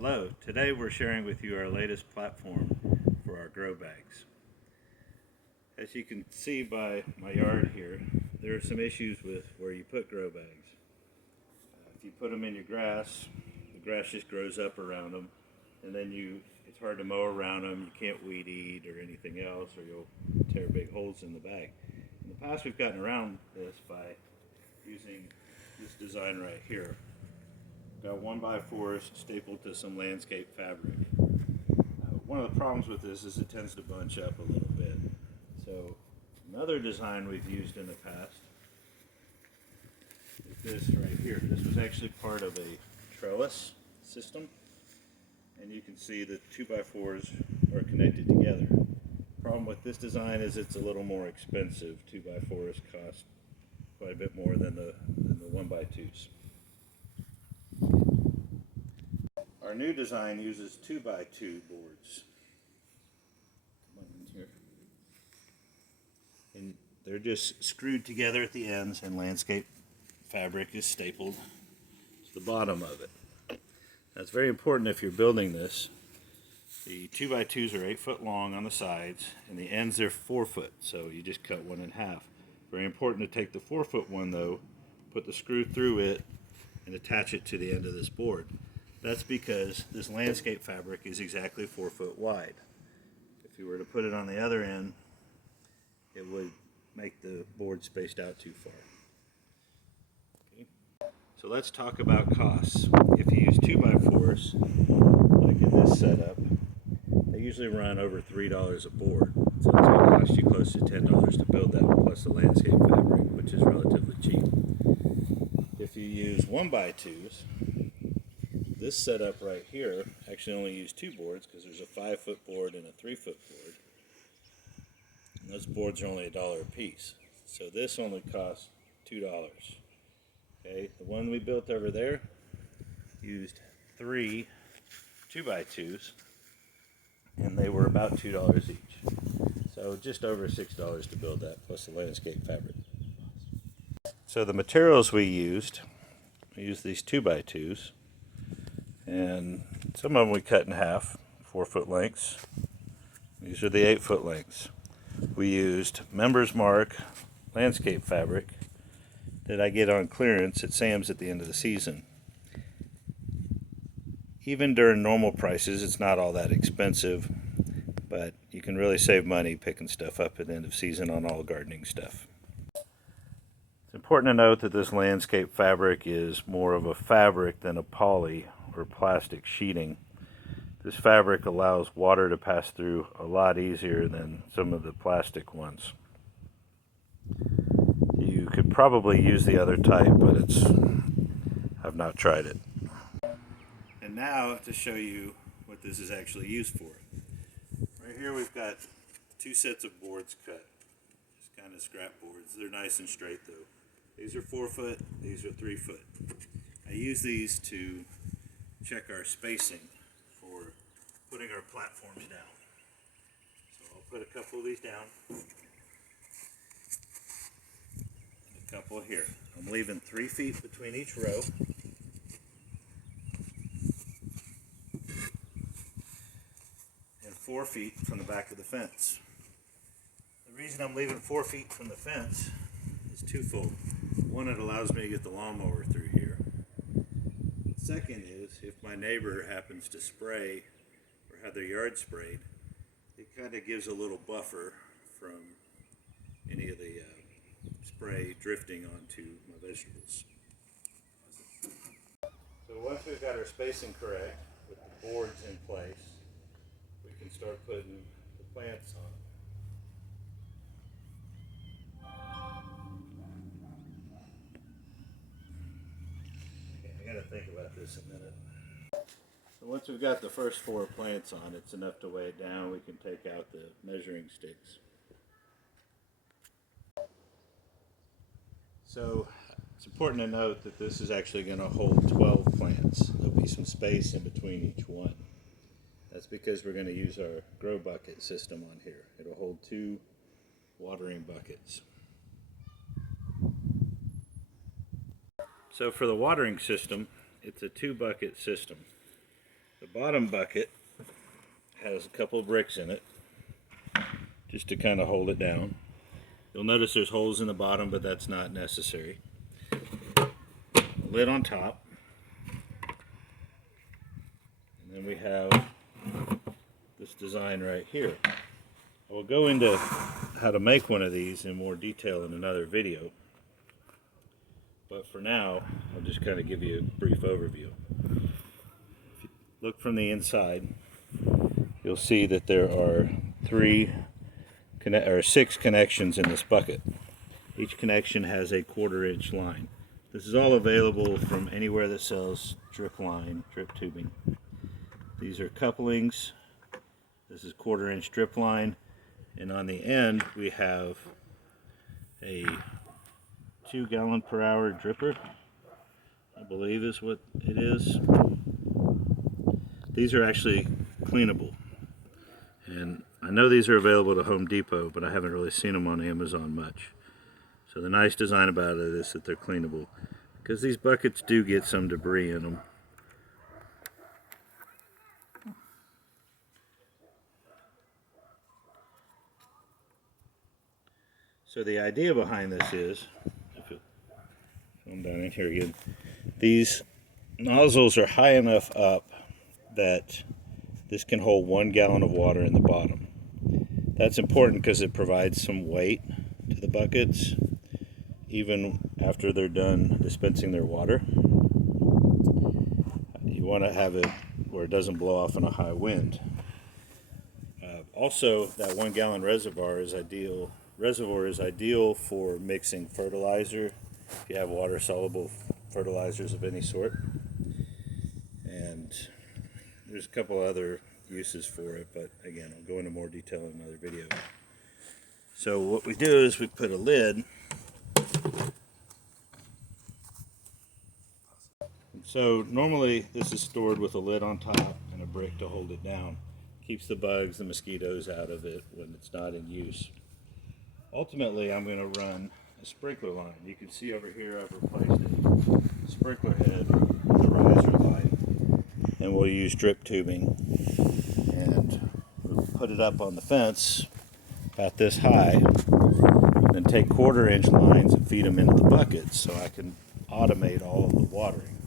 Hello, today we're sharing with you our latest platform for our grow bags. As you can see by my yard here, there are some issues with where you put grow bags. If you put them in your grass, the grass just grows up around them, and then it's hard to mow around them. You can't weed eat or anything else, or you'll tear big holes in the bag. In the past, we've gotten around this by using this design right here. Got 1x4s stapled to some landscape fabric. One of the problems with this is it tends to bunch up a little bit. So another design we've used in the past is this right here. This was actually part of a trellis system, and you can see the 2x4s are connected together. Problem with this design is it's a little more expensive. 2x4s cost quite a bit more than the 1x2s. Our new design uses 2x2 boards. And they're just screwed together at the ends, and landscape fabric is stapled to the bottom of it. That's very important if you're building this. The 2x2s are 8 foot long on the sides, and the ends are 4 foot, so you just cut one in half. Very important to take the 4 foot one though, put the screw through it, and attach it to the end of this board. That's because this landscape fabric is exactly 4 foot wide. If you were to put it on the other end, it would make the board spaced out too far. Okay. So let's talk about costs. If you use 2x4s, like in this setup, they usually run over $3 a board. So it's going to cost you close to $10 to build that, plus the landscape fabric, which is relatively cheap. If you use 1x2s, this setup right here actually only used 2 boards because there's a 5 foot board and a 3 foot board. And those boards are only $1 a piece. So this only costs $2. Okay, the one we built over there used 3 2x2s, and they were about $2 each. So just over $6 to build that, plus the landscape fabric. So the materials we used these 2x2s. And some of them we cut in half, 4 foot lengths. These are the 8 foot lengths. We used Members Mark landscape fabric that I get on clearance at Sam's at the end of the season. Even during normal prices, it's not all that expensive, but you can really save money picking stuff up at the end of season on all gardening stuff. It's important to note that this landscape fabric is more of a fabric than a poly or plastic sheeting. This fabric allows water to pass through a lot easier than some of the plastic ones. You could probably use the other type, but I've not tried it. And now to show you what this is actually used for. Right here we've got 2 sets of boards cut, just kind of scrap boards. They're nice and straight though. These are 4 foot, these are 3 foot. I use these to check our spacing for putting our platforms down. So I'll put a couple of these down, and a couple here. I'm leaving 3 feet between each row. And 4 feet from the back of the fence. The reason I'm leaving 4 feet from the fence is twofold. One, it allows me to get the lawnmower through here. Second is, if my neighbor happens to spray or have their yard sprayed, it kind of gives a little buffer from any of the spray drifting onto my vegetables. So once we've got our spacing correct with the boards in place, we can start putting the plants on. I gotta think about this a minute. So once we've got the first 4 plants on, it's enough to weigh it down. We can take out the measuring sticks. So it's important to note that this is actually going to hold 12 plants. There'll be some space in between each one. That's because we're going to use our grow bucket system on here. It'll hold 2 watering buckets. So for the watering system, it's a 2 bucket system. The bottom bucket has a couple of bricks in it, just to kind of hold it down. You'll notice there's holes in the bottom, but that's not necessary. A lid on top. And then we have this design right here. I will go into how to make one of these in more detail in another video. But for now, I'll just kind of give you a brief overview. If you look from the inside, you'll see that there are 6 connections in this bucket. Each connection has a 1/4 inch line. This is all available from anywhere that sells drip line, drip tubing. These are couplings. This is 1/4 inch drip line, and on the end we have a 2 gallon per hour dripper, I believe is what it is. These are actually cleanable, and I know these are available to Home Depot, but I haven't really seen them on Amazon much. So the nice design about it is that they're cleanable, because these buckets do get some debris in them. So the idea behind this is, if you come down in here again, these nozzles are high enough up that this can hold 1 gallon of water in the bottom. That's important because it provides some weight to the buckets, even after they're done dispensing their water. You want to have it where it doesn't blow off in a high wind. Also, that 1 gallon reservoir is ideal for mixing fertilizer, if you have water soluble fertilizers of any sort. And there's a couple other uses for it, but again, I'll go into more detail in another video. So what we do is we put a lid. So normally this is stored with a lid on top and a brick to hold it down. Keeps the bugs, the mosquitoes out of it when it's not in use. Ultimately, I'm going to run a sprinkler line. You can see over here I've replaced a sprinkler head with a riser line, and we'll use drip tubing, and we'll put it up on the fence about this high, then take 1/4 inch lines and feed them into the buckets so I can automate all of the watering.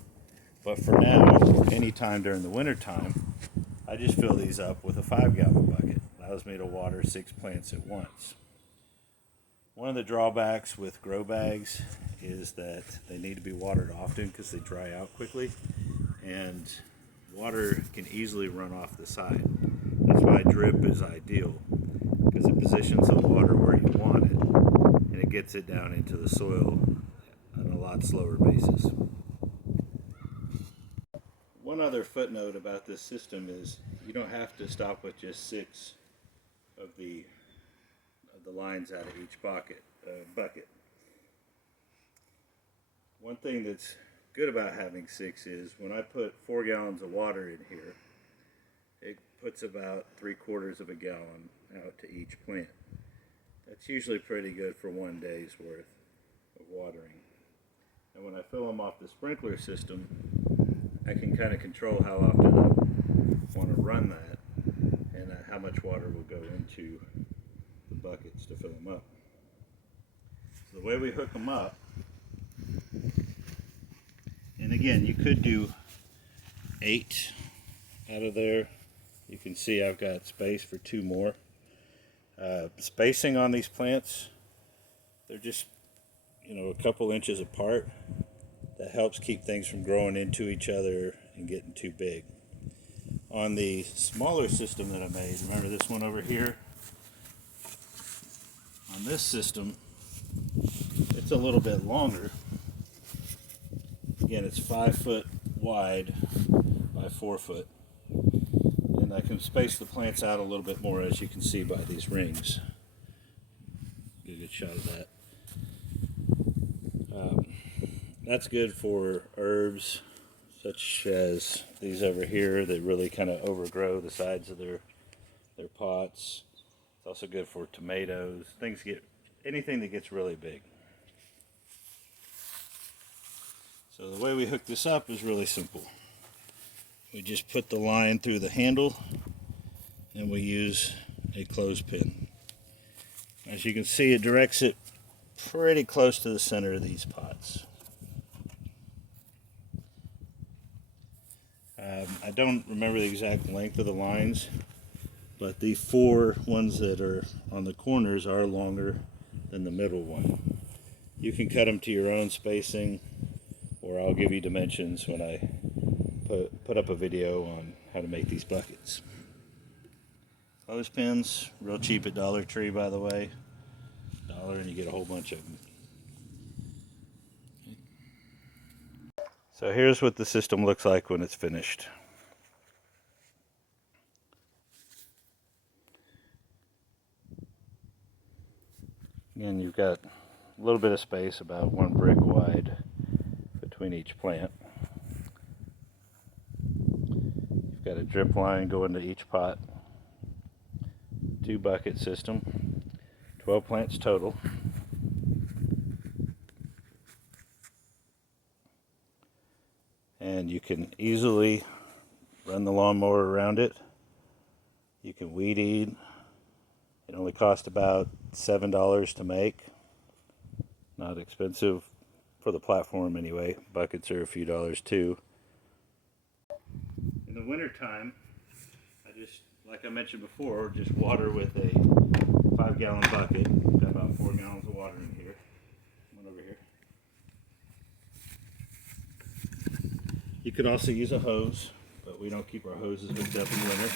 But for now, anytime during the winter time, I just fill these up with a 5 gallon bucket. Allows me to water 6 plants at once. One of the drawbacks with grow bags is that they need to be watered often because they dry out quickly, and water can easily run off the side. That's why drip is ideal, because it positions the water where you want it, and it gets it down into the soil on a lot slower basis. One other footnote about this system is you don't have to stop with just 6 of the lines out of each bucket. One thing that's good about having 6 is when I put 4 gallons of water in here, it puts about 3/4 of a gallon out to each plant. That's usually pretty good for 1 day's worth of watering. And when I fill them off the sprinkler system, I can kind of control how often I want to run that, and how much water will go into the buckets to fill them up. So the way we hook them up, and again, you could do 8 out of there. You can see I've got space for 2 more. Spacing on these plants, they're just, a couple inches apart. That helps keep things from growing into each other and getting too big. On the smaller system that I made, remember this one over here? On this system, it's a little bit longer. Again, it's 5 foot wide by 4 foot. And I can space the plants out a little bit more, as you can see by these rings. Get a good shot of that. That's good for herbs such as these over here that really kind of overgrow the sides of their pots. It's also good for tomatoes. Anything that gets really big. So the way we hook this up is really simple. we just put the line through the handle and we use a clothespin. As you can see, it directs it pretty close to the center of these pots. I don't remember the exact length of the lines, but the 4 ones that are on the corners are longer than the middle one. You can cut them to your own spacing, or I'll give you dimensions when I put up a video on how to make these buckets. Clothespins, real cheap at Dollar Tree, by the way. $1 and you get a whole bunch of them. So here's what the system looks like when it's finished. Again, you've got a little bit of space, about 1 brick wide, between each plant. You've got a drip line going to each pot. 2 bucket system. 12 plants total. And you can easily run the lawnmower around it. You can weed eat. It only cost about $7 to make. Not expensive for the platform anyway. Buckets are a few dollars too. In the winter time, I just, like I mentioned before, just water with a 5-gallon bucket. Got about 4 gallons of water in here. One over here. You could also use a hose, but we don't keep our hoses hooked up in winter.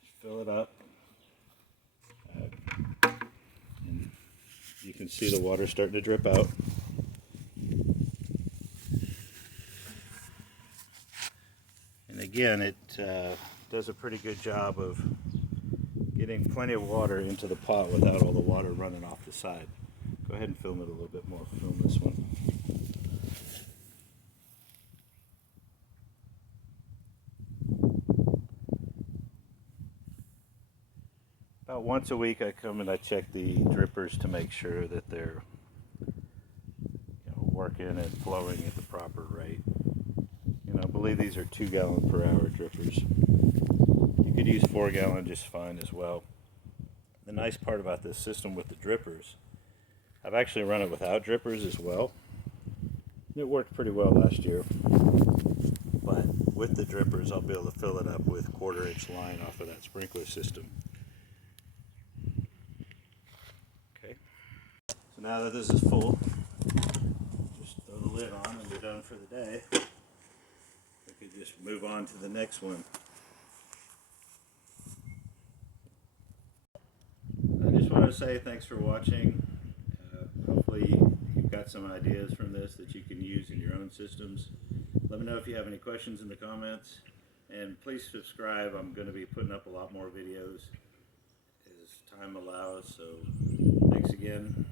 Just fill it up. And you can see the water starting to drip out. And again, it does a pretty good job of getting plenty of water into the pot without all the water running off the side. Go ahead and film it a little bit more. Film this one. About once a week I come and I check the drippers to make sure that they're working and flowing at the proper rate. I believe these are 2-gallon per hour drippers. You could use 4-gallon just fine as well. The nice part about this system with the drippers, I've actually run it without drippers as well. It worked pretty well last year. But with the drippers, I'll be able to fill it up with 1/4-inch line off of that sprinkler system. Okay. So now that this is full, just throw the lid on and we're done for the day. We could just move on to the next one. I just want to say thanks for watching. Hopefully you've got some ideas from this that you can use in your own systems. Let me know if you have any questions in the comments, and please subscribe. I'm going to be putting up a lot more videos as time allows, so thanks again.